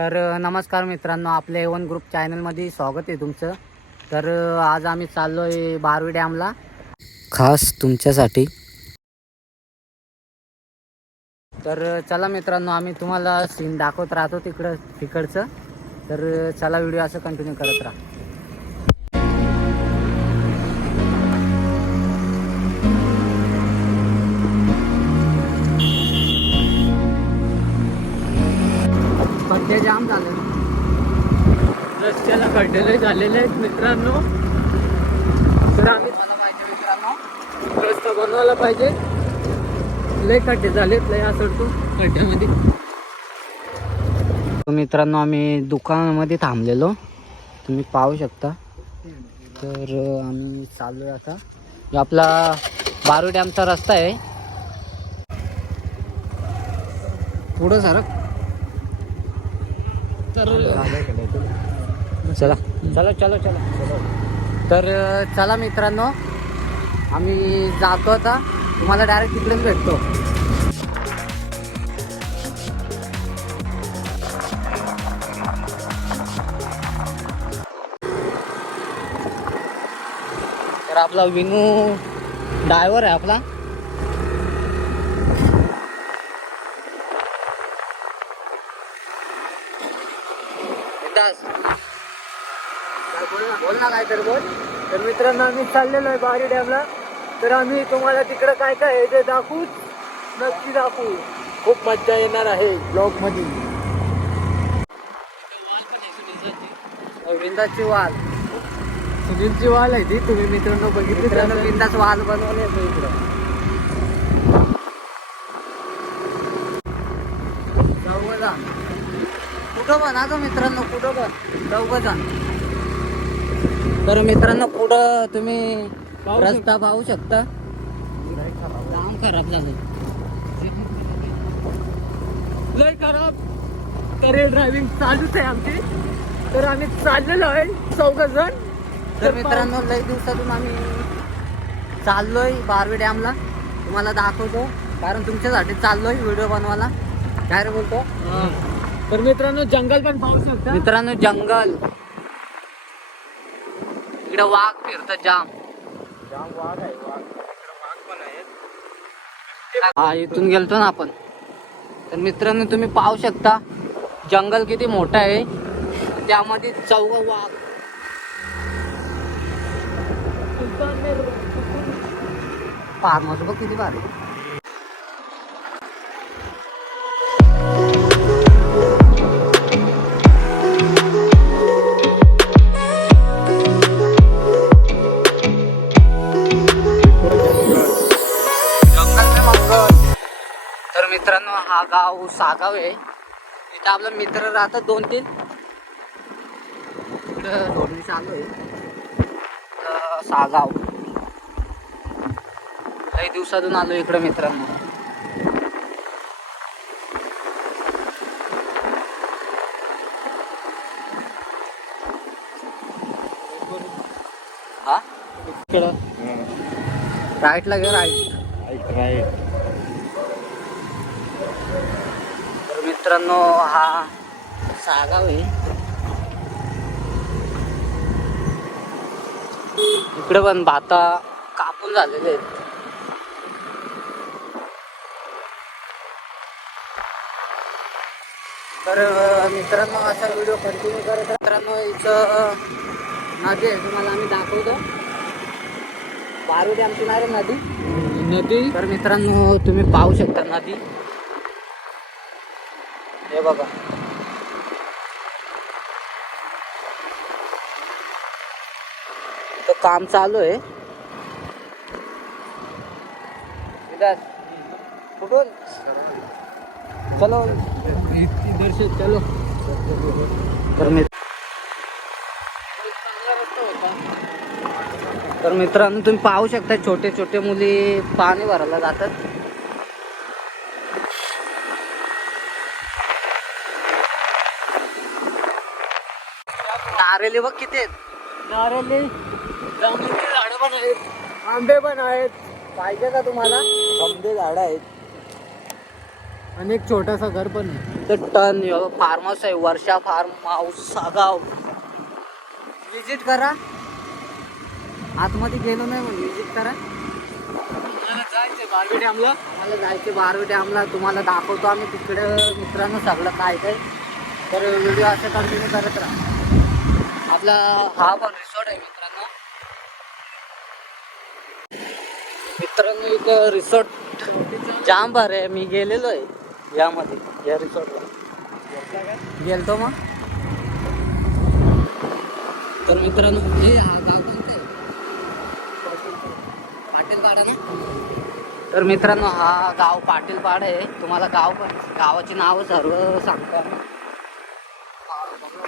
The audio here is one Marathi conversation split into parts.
तर नमस्कार मित्रांनो, आपल्या A1 ग्रुप चॅनलमध्ये स्वागत आहे तुमचं. तर आज आम्ही चाललो आहे बारवी डॅमला, खास तुमच्यासाठी. तर चला मित्रांनो, आम्ही तुम्हाला सीन दाखवत राहतो तिकडचं. तर चला, व्हिडिओ असं कंटिन्यू करत राहा. खड्डे जाम झाले, रस्त्याला खड्डे लय झालेले आहेत मित्रांनो. तर आम्ही मला माहिती मित्रांनो, रस्ता बनवायला पाहिजे. लय खड्डे झालेत, लय असडतो खड्ड्यामध्ये. मित्रांनो, आम्ही दुकानामध्ये थांबलेलो, तुम्ही पाहू शकता. तर आम्ही चालू आहे आता. आपला बारू डॅमचा रस्ता आहे. पुढं सरक. चला चलो चलो चलो. तर चला मित्रांनो, आम्ही जातो आता. तुम्हाला डायरेक्ट तिकडेच भेटतो. तर आपला विनू ड्रायव्हर आहे आपला. बोल ना काय तर बोल. तर मित्रांनो, आम्ही चाललेलो आहे बारी डॅमला. तर आम्ही तुम्हाला तिकडं काय काय आहे ते दाखवू, नक्की दाखवू. खूप मज्जा येणार आहे ब्लॉग मध्ये. विंदाची वाल, सुनीलची वाल आहे ती. तुम्ही मित्रांनो बघितली तर विंदाच वाल बनवले इकडं. चौघजण कुठं पण आता मित्रांनो, कुठं पण चौघजण. तर मित्रांनो, पुढं तुम्ही रस्ता पाहू शकता. काम खराब झालं, लय खराब. तर ड्रायव्हिंग चालूच आहे आमची. तर आम्ही चाललेलो आहे चौघजण. तर मित्रांनो, लय दिवसातून आम्ही चाललोय बारवी डॅमला. तुम्हाला दाखवतो, कारण तुमच्यासाठी चाललोय व्हिडिओ बनवायला. काय रे बोलतो. तर मित्रांनो, जंगल पण पाहू शकता मित्रांनो. जंगल, इकडे वाघ फिरतात जाम वाघ आहे. वाघ पण आहे. हा, इथून गेलतो ना आपण. तर मित्रांनो, तुम्ही पाहू शकता जंगल किती मोठं आहे. त्यामध्ये 4 वाघ. फार्म हाऊस बघ किती भारी. तर मित्रांनो, हा गाव सागाव आहे. इथं आपला मित्र राहतात 2-3. इकडं धोरणी चालू आहे. सागाव काही दिवसातून आलो इकडं मित्रांनो. हा, इकडं राईटला घे. राईट. तर मित्रांनो, हा सागाव आहे. इकडे पण भाता कापून झालेले आहेत. तर मित्रांनो, असा व्हिडिओ कंटिन्यू करत. मित्रांनो, इथं नदी आहे, तुम्हाला आम्ही दाखवतो. बारू डॅमची नाही रे नदी. तर मित्रांनो, तुम्ही पाहू शकता नदी. हे बघा, तो काम चालू आहे. कुठून चलो दर्शन चलो. तर मित्रांनो, तुम्ही पाहू शकता छोटे छोटे मुली पाणी भरायला जातात. नारेली बघ किती आहेत. नारेली, जांभळाची झाडं पण आहेत, आंबे पण आहेत. पाहिजे का तुम्हाला? आंबे झाडं आहेत. आणि एक छोटासा घर पण आहे. तर टन फार्म हाऊस आहे, वर्षा फार्म हाऊस सागाव. विजिट करा. आतमध्ये गेलो नाही म्हणून विजिट करा. मला जायचंय बारवी डॅमला. मला जायचं बारवी डॅमला. तुम्हाला दाखवतो आम्ही तिकडे मित्रांनो सगळं काय काय. तर व्हिडिओ असं कंटिन्यू करत राहा. आपला हा पण रिसॉर्ट आहे मित्रांनो. मित्रांनो इथं रिसॉर्ट जाम भारी आहे. मी गेलेलो आहे यामध्ये, या रिसॉर्टला गेलतो मग. तर मित्रांनो हे हा गाव कोणतं आहे? पाटीलपाडा ना. तर मित्रांनो हा गाव पाटीलपाडा आहे. तुम्हाला गाव पण गावाची नावं सर्व सांगतो.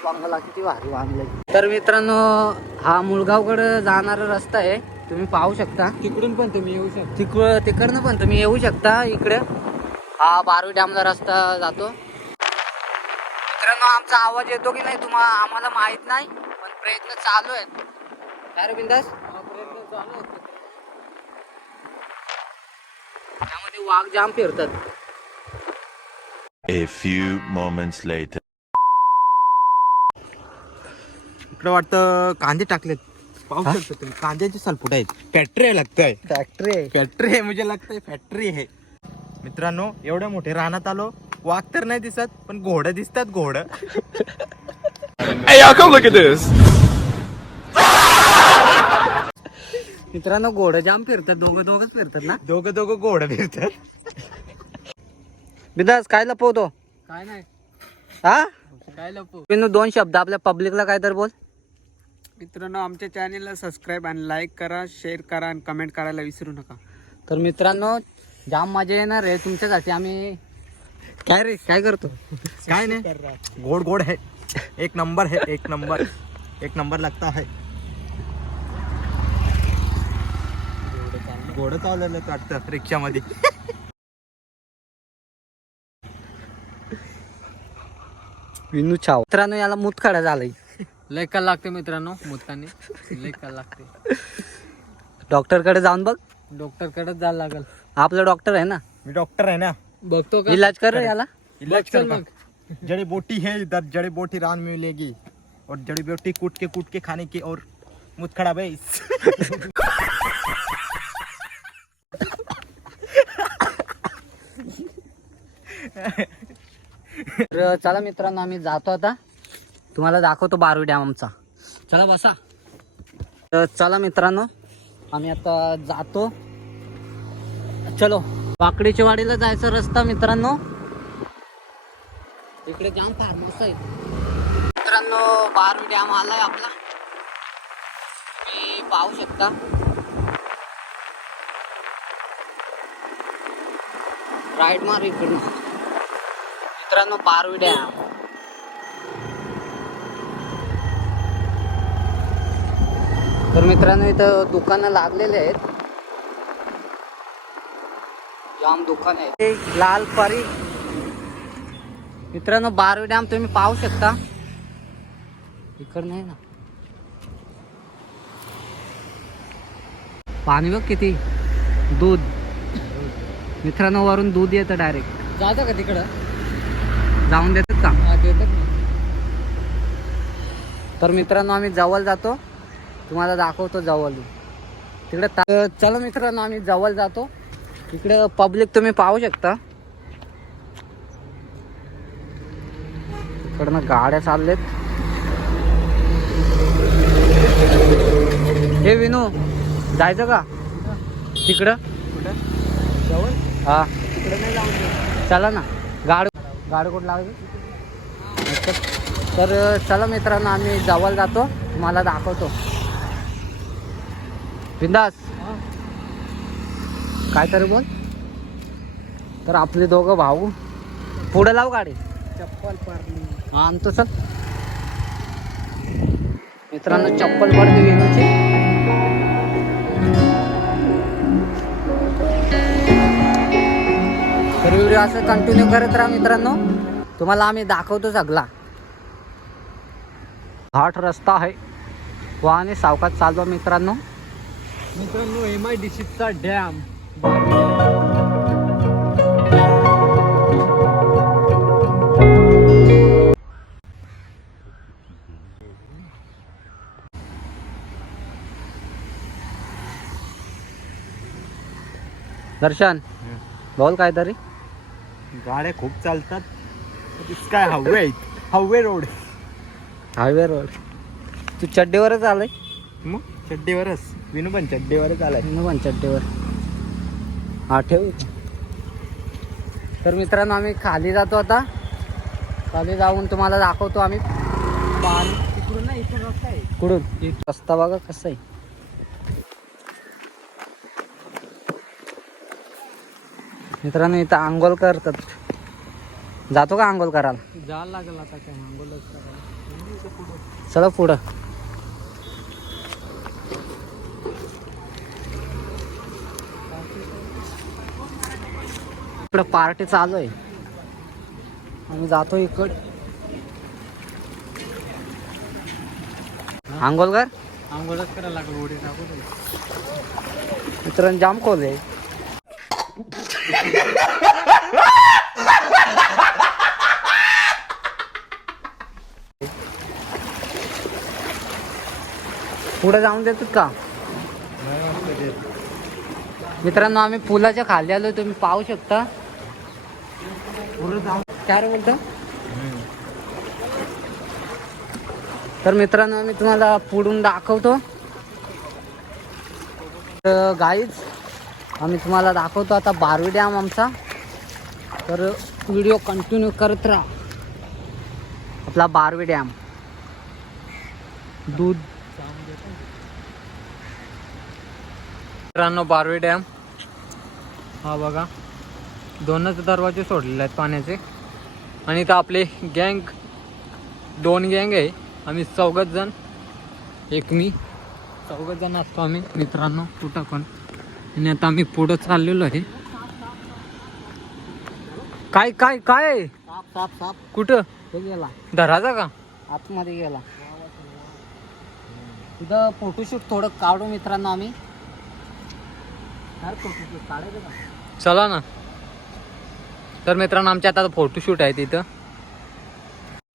बंगला किती भारी बांधले. तर मित्रांनो हा मुळगावकडे जाणारा रस्ता आहे. तुम्ही पाहू शकता. तिकडून पण तुम्ही येऊ शकता. तिकडनं पण तुम्ही येऊ शकता. इकडे हा बारवी डॅमला रस्ता जातो. मित्रांनो आमचा आवाज येतो की नाही तुम्हाला आम्हाला माहित नाही, पण प्रयत्न चालू आहेत. काय रे बिंदास? प्रयत्न चालू आहेत. त्यामध्ये वाघ जाम फिरतात. A few moments later. इकडे वाटतं कांदे टाकलेत. पाहू शकता तुम्ही कांद्याचे सलपुट आहेत. फॅक्टरी लागतंय. फॅक्टरी आहे म्हणजे लागतंय फॅक्टरी आहे. मित्रांनो एवढ्या मोठे रानात आलो. वाघ तर नाही दिसत पण घोडं दिसतात. घोडं. Hey, y'all come look at this. मित्रांनो घोडं जाम फिरतात. दोघंच फिरतात ना. दोघं घोडं फिरतात. बिंदास काय लपवतो? काय नाही, हा काय लपू. पिनू 2 शब्द आपल्या पब्लिकला काय तर बोल. मित्रांनो आमच्या चॅनेलला सबस्क्राईब आणि लाईक करा, शेअर करा आणि कमेंट करायला विसरू नका. तर मित्रांनो जाम मजा येणार आहे तुमच्यासाठी. आम्ही काय रे काय करतो? काय नाही गोड है. एक नंबर है. एक नंबर लगता है. घोडं चालवलं वाटतं रिक्षामध्ये. विनू छाव. मित्रांनो याला मुतखडा झालाय. लय काल लागते मित्रांनो मुतकाने. लय काल लागते. डॉक्टरकडे जाऊन बघ. डॉक्टरकडेच जायला लागल. आपला डॉक्टर आहे ना. मी डॉक्टर आहे ना. बघतो का? इलाज कर रे याला. इलाज चल कर. मग. जड़ी बूटी है इधर. जड़ी बूटी रान में मिलेगी और जड़ी बूटी कूट के खाने की और मुतखड़ा बेस. तर चला मित्रांनो आम्ही जातो आता. तुम्हाला दाखवतो बारवी डॅम आमचा. चला बसा. तर चला मित्रांनो आम्ही आता जातो. चलो वाकडीच्या वाडीला जायचा रस्ता मित्रांनो. इकडे जाम फार्म हाऊस आहे मित्रांनो. बारवी डॅम आलाय आपला. तुम्ही पाहू शकता. राईट मार इकडनं. मित्रांनो बारवी डॅम. तर मित्रांनो इथं दुकानं लागलेले आहेत. जाम दुकान आहे. लाल परी. मित्रांनो बारवी डॅम तुम्ही पाहू शकता. इकडं नाही ना. पाणी बघ किती. दूध मित्रांनो वरून दूध येतं डायरेक्ट. जायचं का तिकडं? जाऊन देतात का? हा देतात ना. तर मित्रांनो आम्ही जवळ जातो. तुम्हाला दाखवतो जवळ तिकडे. चला मित्रांनो आम्ही जवळ जातो. इकडे पब्लिक तुम्ही पाहू शकता. इकडनं गाड्या चाललेत. हे विनू जायचं का तिकडं? जवळ हा तिकडे नाही जाऊन दे. चला ना. गाडी कुठं लावायची? तर चला मित्रांनो आम्ही जवळ जातो. तुम्हाला दाखवतो. बिंदास काय तरी बोल. तर आपले दोघं भाऊ पुढे लाव गाडी. चप्पल पारली. हा आणतो चल. मित्रांनो चप्पल पडते विनूची. तर व्हिडिओ असं कंटिन्यू करत राहा मित्रांनो. तुम्हाला आम्ही दाखवतो सगळा. घाट रस्ता आहे. वाहने सावकाश चालवा मित्रांनो. मित्रांनो MIDC चा डॅम. दर्शन बोल काहीतरी. गाड्या खूप चालतात. काय हवे आहेत, हवे रोड. Highway road. तू चड्डीवरच आलाय. मग चड्डीवरच, विनू पण चड्डीवरच आलाय. न पण चड्डीवर. हा ठेव. तर मित्रांनो आम्ही खाली जातो आता. खाली जाऊन तुम्हाला दाखवतो आम्ही. तिकडून ना इथून रस्ता आहे. कुठून रस्ता बघा कसा आहे. मित्रांनो इथं आंघोळ करतात. जातो का आंघोळ करायला? जायला लागेल आता काय आंघोळच करायला. चला पुढं. इकडं पार्टी चालू आहे. आम्ही जातो इकड. आंघोळ कर. आंघोळच करायला लागेल. उडी टाकू दे. मित्रांनो जाम खोल आहे. पुढे जाऊन देतात का? मित्रांनो आम्ही पुलाच्या खाली आलोय. तुम्ही पाहू शकता. पुढे जाऊन काय रे बोलतो. तर मित्रांनो आम्ही तुम्हाला पुढून दाखवतो. गाईज आम्ही तुम्हाला दाखवतो आता बारवी डॅम आमचा. तर व्हिडिओ कंटिन्यू करत राहा. आपला बारवी डॅम. दूध. मित्रांनो बारवी डॅम हा बघा. दोनच दरवाजे सोडलेले आहेत पाण्याचे. आणि इथं आपले गँग 2 गँग आहे. आम्ही 4 जण. एक मी 4 जण असतो आम्ही मित्रांनो कुठं पण. आणि आता आम्ही पुढं चाललेलो आहे. काय काय काय साप साप साप कुठं गेला? धराचा का आतमध्ये गेला. तिथं फोटोशूट थोडं काढू मित्रांनो आम्ही. फोटोशूट काढायचं का? चला ना. तर मित्रांनो आमच्या आता फोटोशूट आहे तिथं.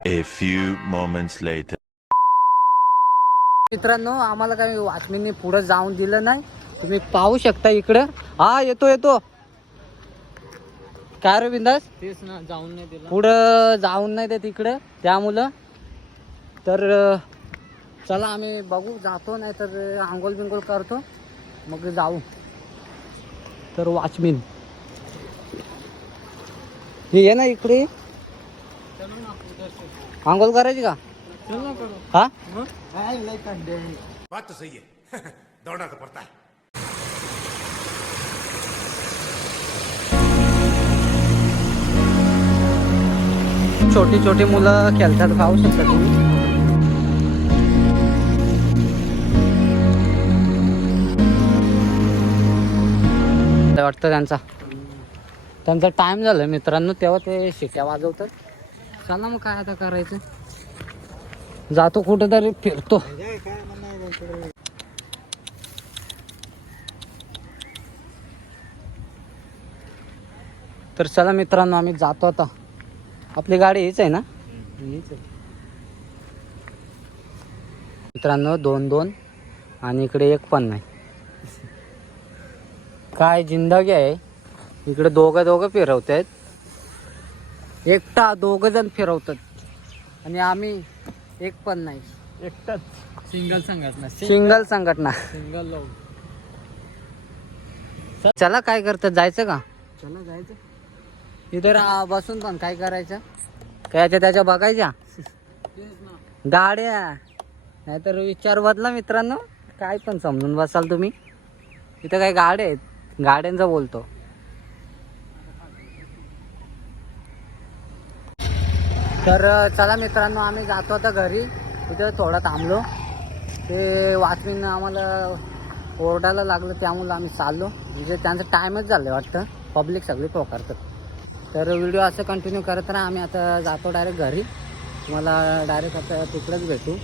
A few moments later. मित्रांनो आम्हाला काही वॉचमॅनने पुढे जाऊन दिलं नाही. तुम्ही पाहू शकता इकडं. हा येतो येतो. काय रे बिंदास? तेच ना जाऊन नाही दिला. पुढं जाऊन नाही देत इकडं त्यामुळं. तर चला आम्ही बघू. जातो नाही तर आंघोळ बिंघोळ करतो मग जाऊ. तर वॉचमॅन हे ये ना इकडे. आंघोळ करायची का? हा बात तो सही है. दौड़ना तो पड़ता है. छोटी छोटी मुलं खेळतात. पाहू शकता तुम्ही. वाटतं त्यांचा टाइम झाला मित्रांनो. तेव्हा ते शिट्या वाजवतात. चला मग काय आता करायचं. जातो कुठं तरी फिरतो. तर चला मित्रांनो आम्ही जातो आता. आपली गाडी हीच आहे ना? हीच आहे मित्रांनो. 2-2 आणि इकडे एक पण नाही. काय जिंदगी आहे. इकडे दोघं फिरवत आहेत. एकटा 2 जण फिरवतात. आणि आम्ही एक पण नाही. एकटाच. सिंगल संघटना. सिंगल संघटना. सिंगल लोक. चला काय करतात. जायचं का? चला जायचं. इथे बसून पण काय करायचं. कायच्या त्याच्या बघायच्या गाड्या. नाहीतर विचार बदला मित्रांनो. काय पण समजून बसाल तुम्ही. इथं काय गाड्या आहेत. गाड्यांचं बोलतो. तर चला मित्रांनो आम्ही जातो आता घरी. इथं थोडं थांबलो. ते वॉचमॅन आम्हाला ओरडायला लागलं त्यामुळं आम्ही चाललो. म्हणजे त्यांचं टाईमच झालं वाटतं. पब्लिक सगळी करतात. तर व्हिडिओ असं कंटिन्यू करत राहा. आम्ही आता जातो डायरेक्ट घरी. तुम्हाला डायरेक्ट आता तिकडंच भेटू.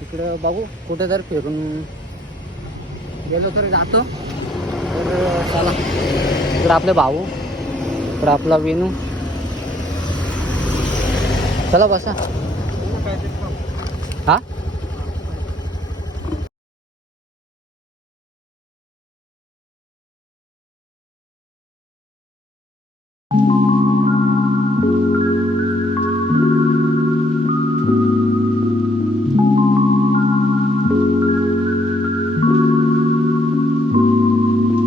तिकडं बघू कुठे जर फिरून गेलो तर जातो. तर चला. इकडं आपले भाऊ. इकडं आपला विनू. चला बसा. हा